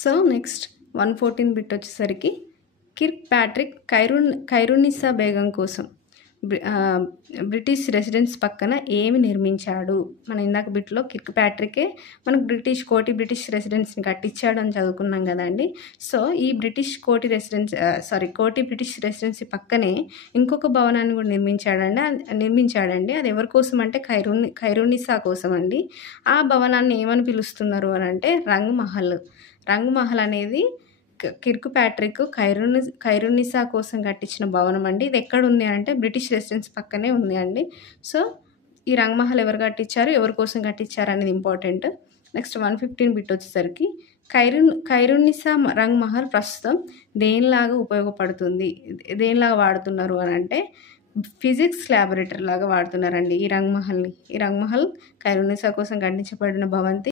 So next 114 bit వచ్చేసరికి Kirk Patrick ఖైరునిసా Begum కోసం British residence పక్కన ఏమి నిర్మించాడు. మన ఇందాక బిట్లో కిర్క్ ప్యాట్రికే మనకు బ్రిటిష్ రెసిడెన్స్ని కట్టించాడు అని చదువుకున్నాం కదండి. సో ఈ కోటి బ్రిటిష్ రెసిడెన్సీ పక్కనే ఇంకొక భవనాన్ని కూడా నిర్మించాడండి. అది ఎవరి కోసం అంటే ఖైరునిసా కోసం అండి. ఆ భవనాన్ని ఏమని పిలుస్తున్నారు అని అంటే రంగ్ మహల్ అనేది కిర్క్ ప్యాట్రిక్ ఖైరునిసా కోసం కట్టించిన భవనం అండి. ఇది ఎక్కడ ఉంది అంటే బ్రిటిష్ రెసిడెన్స్ పక్కనే ఉంది అండి. సో ఈ రంగ్ మహల్ ఎవరు కట్టించారు, ఎవరి కోసం కట్టించారు అనేది ఇంపార్టెంట్. నెక్స్ట్ 115 బిట్ వచ్చేసరికి ఖైరునిసా రంగ్ మహల్ ప్రస్తుతం దేనిలాగా ఉపయోగపడుతుంది, దేనిలాగా వాడుతున్నారు అని అంటే ఫిజిక్స్ ల్యాబొరేటరీ లాగా వాడుతున్నారండి ఈ రంగ్ మహల్ని. ఈ రంగ్ మహల్ ఖైరునిసా కోసం కట్టించబడిన భవంతి.